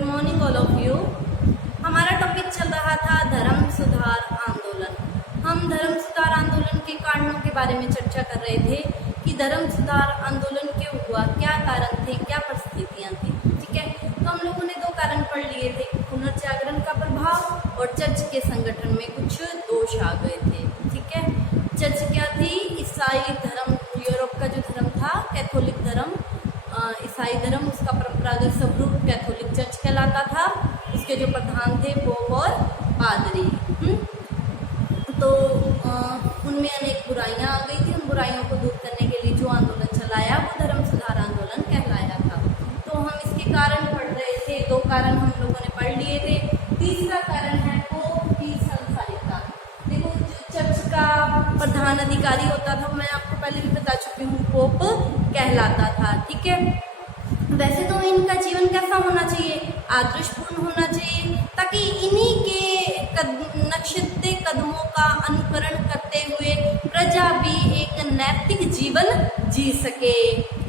Good morning all of you. हमारा topic चल रहा था धर्म सुधार आंदोलन। हम धर्म सुधार आंदोलन के कारणों के बारे में चर्चा कर रहे थे कि धर्म सुधार आंदोलन क्यों हुआ, क्या कारण थे, क्या परिस्थितियां थी। ठीक है, तो हम लोगों ने दो कारण पढ़ लिए थे, पुनर्जागरण का प्रभाव और चर्च के संगठन में कुछ दोष आ गए थे। ठीक है, चर्च क्या थी? ईसाई धर्म, यूरोप का जो धर्म था कैथोलिक धर्म, ईसाई धर्म, उसका परंपरागत स्वरूप कैथोलिक चर्च कहलाता था। उसके जो प्रधान थे पोप और पादरी। तो उनमें अनेक बुराइयां आ गई थी। उन बुराइयों को दूर करने के लिए जो आंदोलन चलाया वो धर्म सुधार आंदोलन कहलाया था। तो हम इसके कारण पढ़ रहे थे, दो कारण हम लोगों ने पढ़ लिए थे। तीसरा कारण है पोप की संसारिकता। देखो, जो चर्च का प्रधान अधिकारी होता था, मैं आपको पहले भी बता चुकी हूँ, पोप कहलाता था। ठीक है, वैसे तो इनका जीवन कैसा होना चाहिए? आदर्शपूर्ण होना चाहिए, ताकि इन्हीं के नक्शे कदमों का अनुकरण करते हुए प्रजा भी एक नैतिक जीवन जी सके।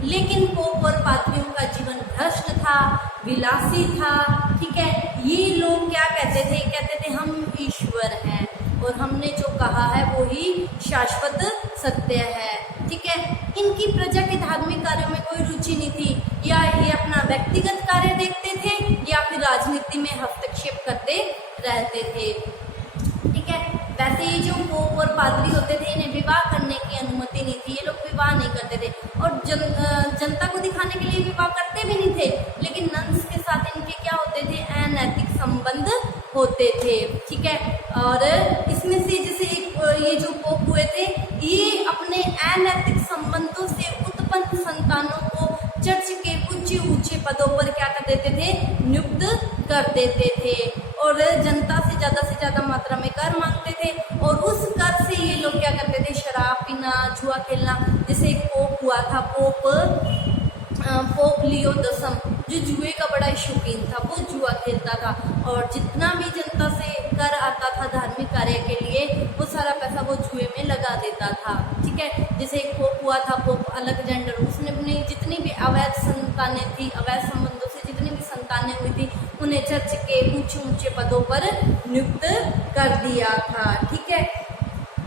लेकिन पोप और पादरियों का जीवन भ्रष्ट था, विलासी था। ठीक है, ये लोग क्या कहते थे? कहते थे हम ईश्वर हैं और हमने जो कहा है वो ही शाश्वत सत्य है। ठीक है, इनकी प्रजा के धार्मिक कार्यों में कोई रुचि नहीं थी, या ये अपना व्यक्तिगत कार्य देखते थे या फिर राजनीति में हस्तक्षेप करते रहते थे। ठीक है, वैसे ये जो पोप और पादरी होते थे, इन्हें विवाह करने की अनुमति नहीं थी, ये लोग विवाह नहीं करते थे और जनता को दिखाने के लिए विवाह करते भी नहीं थे। लेकिन नन्स के साथ इनके क्या होते थे? अनैतिक संबंध होते थे। ठीक है, और इसमें से जैसे एक ये जो पोप हुए थे, ये अपने अनैतिक संबंधों से उत्पन्न संतानों को चर्च के ऊंचे ऊंचे पदों पर क्या कर देते थे? नियुक्त कर देते थे और जनता से ज्यादा मात्रा में कर मांगते थे। और उस कर से ये लोग क्या करते थे? शराब पीना, जुआ खेलना। जैसे एक पोप हुआ था, पोप लियो दसम, जो जुए का बड़ा शौकीन था, वो जुआ खेलता था और जितना भी जनता से कर आता था धार्मिक कार्य के लिए, वो सारा पैसा वो जुए में लगा देता था। ठीक है, जैसे एक पोप हुआ था, पोप अलेक्जेंडर, उसने अपनी जितनी भी अवैध संतानें थी, अवैध संबंधों से जितनी भी संतानें हुई थी, उन्हें चर्च के ऊंचे ऊंचे पदों पर नियुक्त कर दिया था। ठीक है,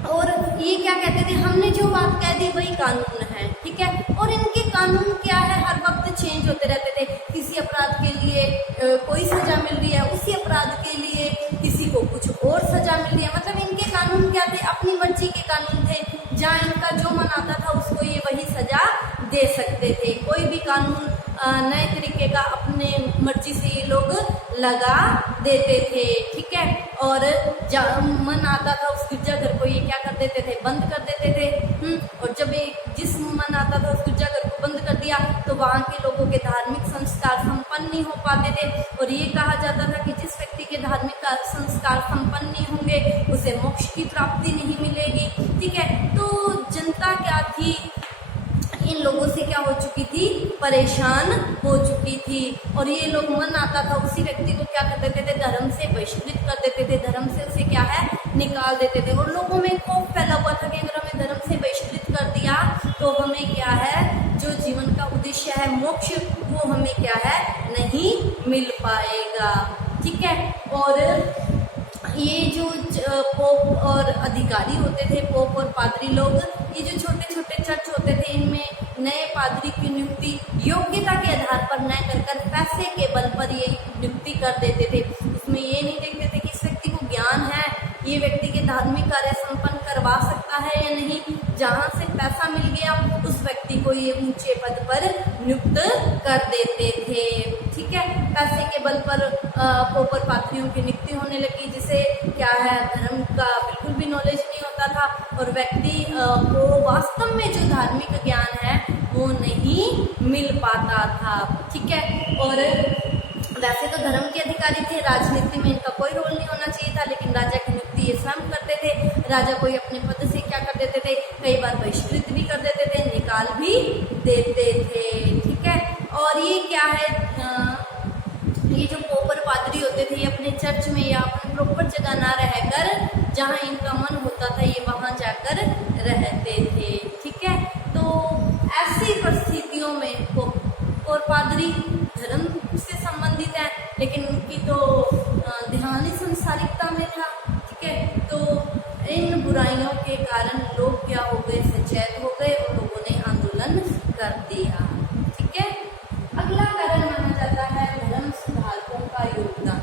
और ये क्या कहते थे? हमने जो बात कह दी वही कानून है। ठीक है, और इनके कानून क्या है? हर वक्त चेंज होते रहते थे। किसी अपराध के लिए कोई सजा मिल रही है, उसी अपराध के लिए किसी को कुछ और सजा मिल रही है। मतलब इनके कानून क्या थे? अपनी मर्जी के कानून थे। जहाँ इनका जो मन आता था उसको ये वही सजा दे सकते थे। कोई भी कानून नए तरीके का अपने मर्जी से ये लोग लगा देते थे। ठीक है, और मन आता था उस गिरजाघर को ये क्या कर देते थे? बंद कर देते थे। और जब जिस मन आता था उस गिरजाघर को बंद कर दिया तो वहाँ के लोगों के धार्मिक संस्कार संपन्न नहीं हो पाते थे। और ये कहा जाता था कि जिस व्यक्ति के धार्मिक संस्कार संपन्न नहीं होंगे उसे मोक्ष की प्राप्ति नहीं मिलेगी। ठीक है, तो जनता क्या थी? इन लोगों से क्या हो चुकी थी? परेशान हो चुकी थी। और ये लोग मन आता था उसी व्यक्ति को क्या कर देते थे? धर्म से बहिष्कृत कर देते थे, धर्म से उसे क्या है? निकाल देते थे। और लोगों में खौफ फैला हुआ था कि अगर हमें धर्म से बहिष्कृत कर दिया तो हमें क्या है? जो जीवन का उद्देश्य है मोक्ष, वो हमें क्या है? नहीं मिल पाएगा। ठीक है, और ये जो पोप और अधिकारी होते थे, पोप और पादरी लोग, ये जो छोटे छोटे चर्च होते थे, इनमें नए पादरी की नियुक्ति योग्यता के आधार पर न कर पैसे के बल पर ये नियुक्ति कर देते थे। इसमें ये नहीं देखते थे कि इस व्यक्ति को ज्ञान है, ये व्यक्ति के धार्मिक कार्य संपन्न करवा सकता है या नहीं। जहाँ से पैसा मिल गया उस व्यक्ति को ये ऊंचे पद पर नियुक्त कर देते थे। ठीक है, पैसे के बल पर पोप और पादरियों की नियुक्ति होने लगी, जिसे क्या है? धर्म का बिल्कुल भी नॉलेज नहीं होता था और व्यक्ति को वास्तव में जो धार्मिक ज्ञान है वो नहीं मिल पाता था। ठीक है, और वैसे तो धर्म के अधिकारी थे, राजनीति में इनका कोई रोल नहीं होना चाहिए था, लेकिन राजा की नियुक्ति ये स्वयं करते थे। राजा कोई अपने पद से क्या कर देते थे? कई बार बहिष्कृत भी कर देते थे, निकाल भी देते थे। ठीक है, और ये क्या है? ये जो पोप और पादरी होते थे, ये अपने चर्च में या अपनी प्रॉपर जगह ना रहकर जहाँ इनका मन होता था ये वहाँ जाकर रहते थे। ठीक है, तो ऐसी परिस्थितियों में पोप और पादरी धर्म से संबंधित है, लेकिन उनकी तो ध्यान ही संसारिकता में था। ठीक है, तो इन बुराइयों के कारण लोग क्या हो गए, सचेत हो गए और लोगों ने आंदोलन कर दिया। ठीक है, अगला कारण माना जाता है धर्म सुधारकों का योगदान।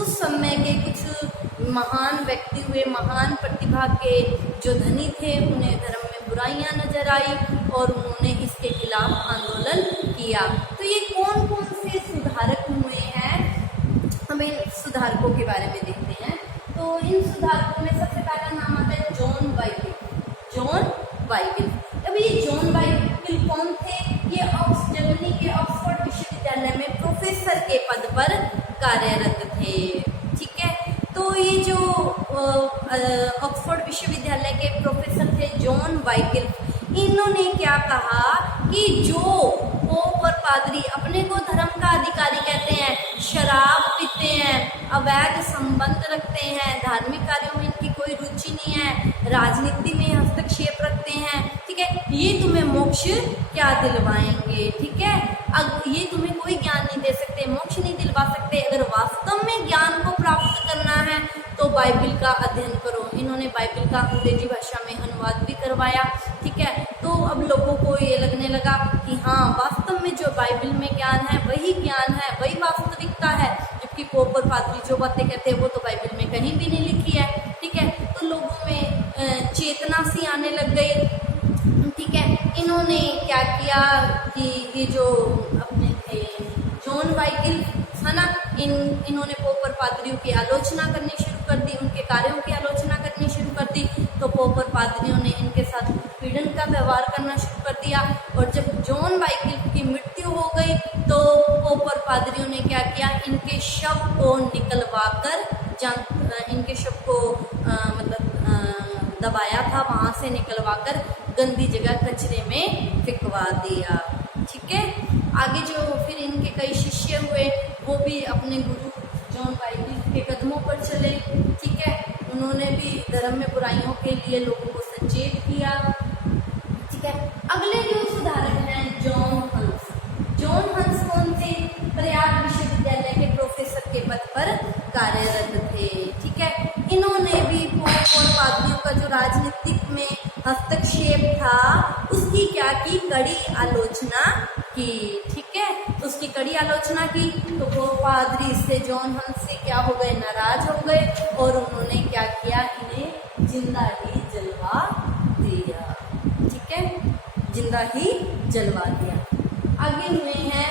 उस समय के कुछ महान व्यक्ति हुए, महान प्रतिभा के जो धनी थे, उन्हें धर्म में बुराइयां नजर आई और उन्होंने इसके खिलाफ आंदोलन किया। तो ये कौन कौन से सुधारक हुए हैं, हमें सुधारकों के बारे में देखते हैं। तो इन सुधारकों में सबसे पहला नाम आता है जॉन वाइक्लिफ। जॉन वाइक्लिफ, अब ये जॉन वाइक्लिफ कौन थे? ये जर्मनी के ऑक्सफोर्ड विश्वविद्यालय में प्रोफेसर के पद पर कार्यरत थे। ठीक है, तो ये जो ऑक्सफोर्ड विश्वविद्यालय के प्रोफेसर थे जॉन वाइक्लिफ, इन्होंने क्या कहा कि जो पोप और पादरी अपने को धर्म का अधिकारी कहते हैं, शराब पीते हैं, अवैध संबंध रखते हैं, धार्मिक कार्यों में इनकी कोई रुचि नहीं है, राजनीति में हस्तक्षेप रखते हैं, ठीक है, ये तुम्हें मोक्ष क्या दिलवाएंगे। ठीक है, अब ये तुम्हें कोई ज्ञान नहीं दे सकते, मोक्ष नहीं दिलवा सकते। अगर वास्तव में ज्ञान को प्राप्त करना है तो बाइबिल का अध्ययन करो। इन्होंने बाइबिल का अंग्रेजी भाषा में अनुवाद भी करवाया। ठीक है, तो अब लोगों को ये लगने लगा कि हाँ, वास्तव में जो बाइबिल में ज्ञान है वही ज्ञान है, वही वास्तविकता है, जबकि पोप और पादरी जो बातें कहते हैं वो तो बाइबिल में कहीं भी नहीं लिखी है। ठीक है, तो लोगों में चेतना सी आने लग गई। ठीक है, इन्होंने क्या किया कि ये जो अपने थे जॉन वाइक्लिफ है ना, इन्होंने पोप और पादरियों की आलोचना करनी शुरू कर दी, उनके कार्यों की आलोचना करनी शुरू कर दी। तो पोप और पादरियों ने इनके साथ उत्पीड़न का व्यवहार करना शुरू कर दिया। और जब जॉन वाइक्लिफ की मृत्यु हो गई तो पोप और पादरियों ने क्या किया, इनके शव को निकलवा कर, इनके शव को दबाया था, वहाँ से निकलवा कर गंदी जगह कचरे में फेंकवा दिया। ठीक है, आगे जो फिर इनके कई शिष्य हुए वो भी अपने गुरु जॉन वाइक्लिफ के कदमों पर चले। ठीक है, उन्होंने भी धर्म में बुराइयों के लिए लोगों को सचेत किया। ठीक है, अगले जो सुधारक हैं जॉन हंस। जॉन हंस कौन थे? प्रयाग विश्वविद्यालय के प्रोफेसर के पद पर कार्यरत थे। ठीक है, इन्होंने भी पोप और पादरियों का जो राजनीतिक में हस्तक्षेप था उसकी क्या की, कड़ी आलोचना की। ठीक है, उसकी कड़ी आलोचना की। तो वो पादरी से जॉन हंस से क्या हो गए, नाराज हो गए और उन्होंने क्या किया, इन्हें जिंदा ही जलवा दिया। ठीक है, जिंदा ही जलवा दिया। आगे हुए हैं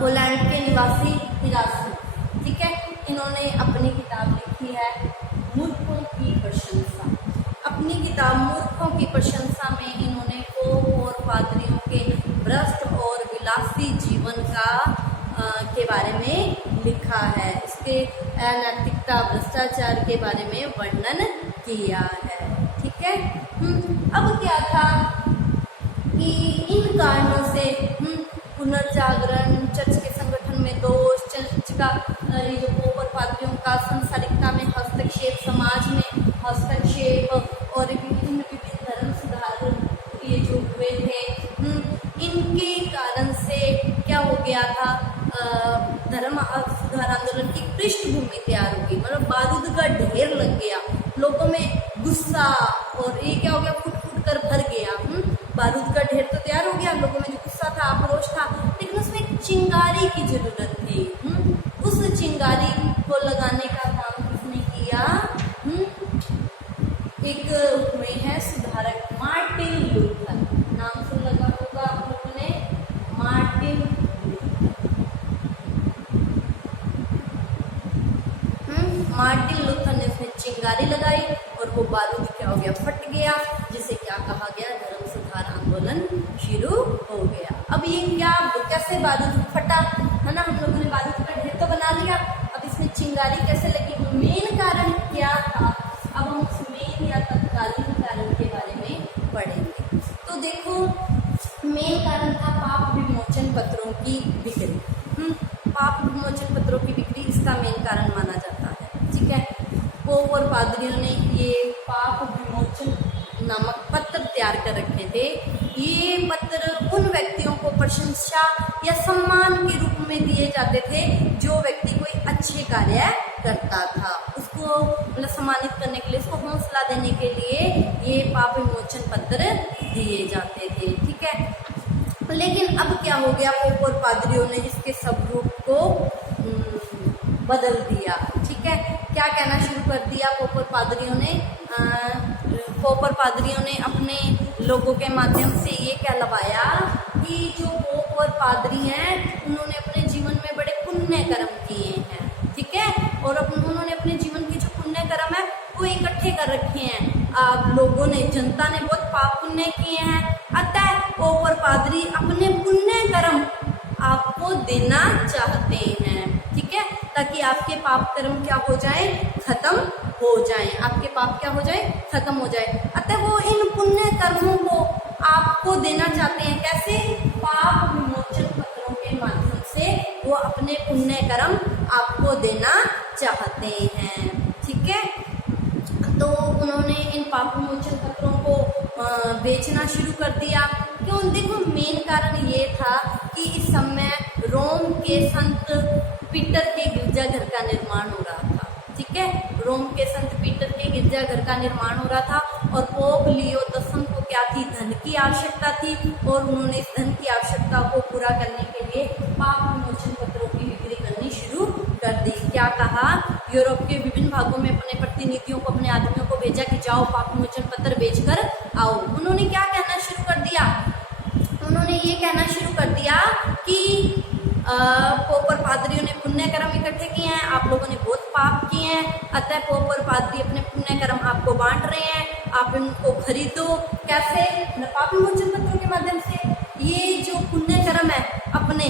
होलैंड के निवासी इरास्मुस। ठीक है, इन्होंने अपनी किताब लिखी है मूर्खों की प्रशंसा। अपनी किताब मूर्खों की प्रशंसा में इन्होंने पोप और पादरियों के भ्रष्ट और विलासी जीवन के बारे में लिखा है। इसके अनैतिकता, भ्रष्टाचार के बारे में वर्णन किया है। ठीक है, अब क्या था कि इन कारणों से पुनर्जागरण, चर्च के संगठन में दोष, चर्च का जो पोप और पादरियों का संसारिकता में हस्तक्षेप, समाज में हस्तक्षेप और विभिन्न धर्म सुधार ये जो हुए थे, इनके कारण से क्या हो गया था, धर्म सुधार आंदोलन की पृष्ठभूमि तैयार हो गई। मतलब बारूद का ढेर लग गया, लोगों में गुस्सा और ये क्या हो गया, फुट फुट कर भर गया। बारूद का ढेर तो तैयार हो गया, लोगों में जो गुस्सा था, आक्रोश था, लेकिन उसमें एक चिंगारी की जरूरत थी। उस चिंगारी को लगाने का काम किसने किया? एक हुए हैं सुधारक मार्टिन लूथर। नाम सुन लगा होगा आप लोगों ने, मार्टिन मार्टिन लूथर ने उसमें चिंगारी लगाई और वो बारूद क्या हो गया, फट गया, जिसे क्या कहा गया, धर्म सुधार आंदोलन शुरू हो गया। अब ये क्या, कैसे बारूद फटा है ना, हम लोगों ने बारूद का ढेर तो बना लिया, अब इसमें चिंगारी कैसे लगी, मेन कारण क्या था, अब हम उस मेन या तत्कालीन कारण के बारे में पढ़ेंगे। तो देखो, मेन कारण था पाप विमोचन पत्रों की बिक्री। पाप विमोचन पत्रों की बिक्री इसका मेन कारण माना जाता है। ठीक है, पोप और पादरियों ने ये पाप विमोचन नामक पत्र तैयार कर रखे थे। ये पत्र उन व्यक्तियों को प्रशंसा या सम्मान के रूप में दिए जाते थे जो व्यक्ति कोई अच्छे कार्य करता था। उसको मतलब सम्मानित करने के लिए, उसको हौसला देने के लिए ये पाप विमोचन पत्र दिए जाते थे। ठीक है, लेकिन अब क्या हो गया, पोप और पादरियों ने इसके स्वरूप को बदल दिया। ठीक है, क्या कहना शुरू कर दिया पोप और पादरियों ने? पोप और पादरियों ने अपने लोगों के माध्यम से ये कहलवाया कि जो पोप और पादरी हैं उन्होंने अपने जीवन में बड़े पुण्य कर्म किए हैं। ठीक है, और उन्होंने अपने जीवन के जो पुण्य कर्म है वो इकट्ठे कर रखे हैं। आप लोगों ने, जनता ने बहुत पाप पुण्य किए हैं, अतः पोप और पादरी अपने पुण्य कर्म आपको देना चाहते हैं। ठीक है, ताकि आपके पाप कर्म क्या हो जाए, खत्म हो जाए, आपके पाप क्या हो जाए, खत्म हो जाए। अतः वो इन पुण्य कर्मों को आपको देना चाहते हैं। कैसे? पाप विमोचन पत्रों के माध्यम से वो अपने पुण्य कर्म आपको देना चाहते हैं। ठीक है, तो उन्होंने इन पाप विमोचन पत्रों को बेचना शुरू कर दिया। क्यों? देखो, मेन कारण ये था कि इस समय रोम के संत पीटर के गिरजाघर का निर्माण हो रहा था। ठीक है, रोम के संत पीटर के गिरजाघर का निर्माण हो रहा था और पोप लियो 10 को क्या थी, धन की आवश्यकता थी, और उन्होंने इस धन की आवश्यकता को पूरा करने के लिए पाप विमोचन पत्रों की बिक्री करनी शुरू कर दी। क्या कहा? यूरोप के विभिन्न भागों में अपने प्रतिनिधियों को, अपने आदमियों को भेजा कि जाओ पाप विमोचन पत्र बेचकर आओ। उन्होंने क्या कहना शुरू कर दिया? उन्होंने ये कहना शुरू कर दिया कि पोप और पादरियों ने पुण्य कर्म इकट्ठे किए हैं, आप लोगों ने बहुत पाप किए हैं, अतः पोप और पादरी अपने पुण्य कर्म आपको बांट रहे हैं, आप इनको खरीदो। कैसे? पाप विमोचन पत्रों के माध्यम से ये जो पुण्य कर्म है अपने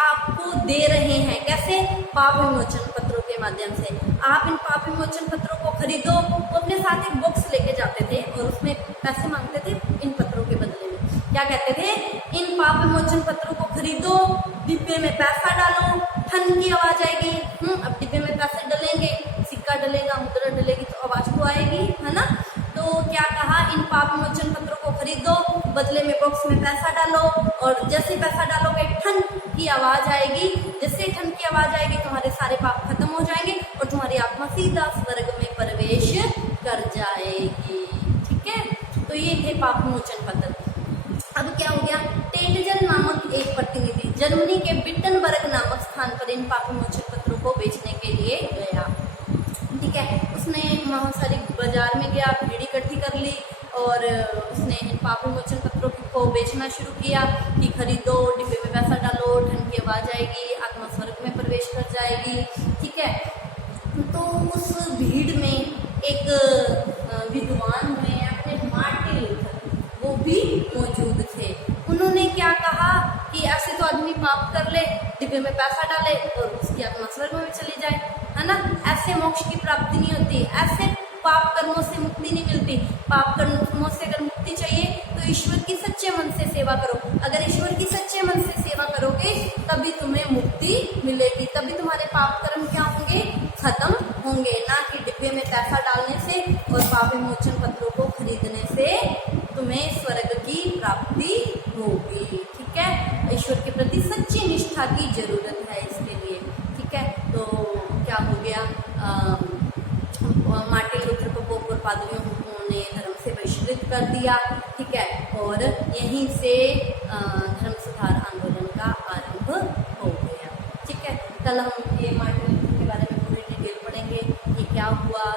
आपको दे रहे हैं। कैसे? पाप विमोचन पत्रों के माध्यम से। आप इन पाप विमोचन पत्रों को खरीदो। वो अपने साथ एक बॉक्स लेके जाते थे और उसमें पैसे मांगते थे इन पत्रों के बदले में। क्या कहते थे? इन पाप विमोचन पत्रों को खरीदो, डिब्बे में पैसा डालो, ठन की आवाज आएगी। अब डिब्बे में पैसे डलेंगे, सिक्का डलेगा, मुद्रा डलेगी तो आवाज तो आएगी, है ना? तो क्या कहा? इन पाप विमोचन पत्रों को खरीदो, बदले में बॉक्स में पैसा डालो, और जैसे पैसा डालोगे ठन की आवाज आएगी। जैसे ठन की आवाज आएगी तुम्हारे सारे पाप खत्म हो जाएंगे और तुम्हारी आत्मा सीधा स्वर्ग में प्रवेश कर जाएगी। ठीक है, तो ये थे पाप विमोचन पत्र। अब क्या हो गया? टेटजन नामक एक प्रतिनिधि जर्मनी के बिटनबर्ग नामक स्थान पर इन पाप विमोचन पत्रों को बेचने के लिए गया। ठीक है, उसने वहाँ सारी बाजार में गया, भीड़ इकट्ठी कर ली और उसने इन पाप विमोचन पत्रों को बेचना शुरू किया कि खरीदो, डिब्बे में पैसा डालो, ठन की आवाज आएगी, आत्मा स्वर्ग में प्रवेश कर जाएगी। ठीक है, तो उस भीड़ में एक विद्वान हुए अपने मार्टिन लूथर, वो भी मौजूद थे। उन्होंने क्या कहा कि ऐसे तो आदमी पाप कर ले, डिब्बे में पैसा डाले और उसकी आत्मा स्वर्ग में चली जाए, है ना? ऐसे मोक्ष की प्राप्ति नहीं होती, ऐसे पाप कर्मों से मुक्ति नहीं मिलती। पाप कर्मों से अगर मुक्ति चाहिए तो ईश्वर की सच्चे मन से सेवा करो। अगर ईश्वर की सच्चे मन से सेवा करोगे तभी तुम्हें मुक्ति मिलेगी, तभी तुम्हारे पाप कर्म क्या होंगे, खत्म होंगे, ना कि डिब्बे में पैसा डालने से और पाप विमोचन पत्रों को खरीदने से तुम्हें स्वर्ग की प्राप्ति होगी। ठीक है, ईश्वर के प्रति सच्ची निष्ठा की जरूरत है इसके लिए। ठीक है, तो क्या हो गया, मार्टिन लूथर को पोप और पादरियों ने धर्म से बहिष्कृत कर दिया। ठीक है, और यहीं से धर्म सुधार आंदोलन का आरंभ हो गया। ठीक है, कल हम ये मार्टिन लूथर के बारे में पूरी डिटेल पढ़ेंगे कि क्या हुआ,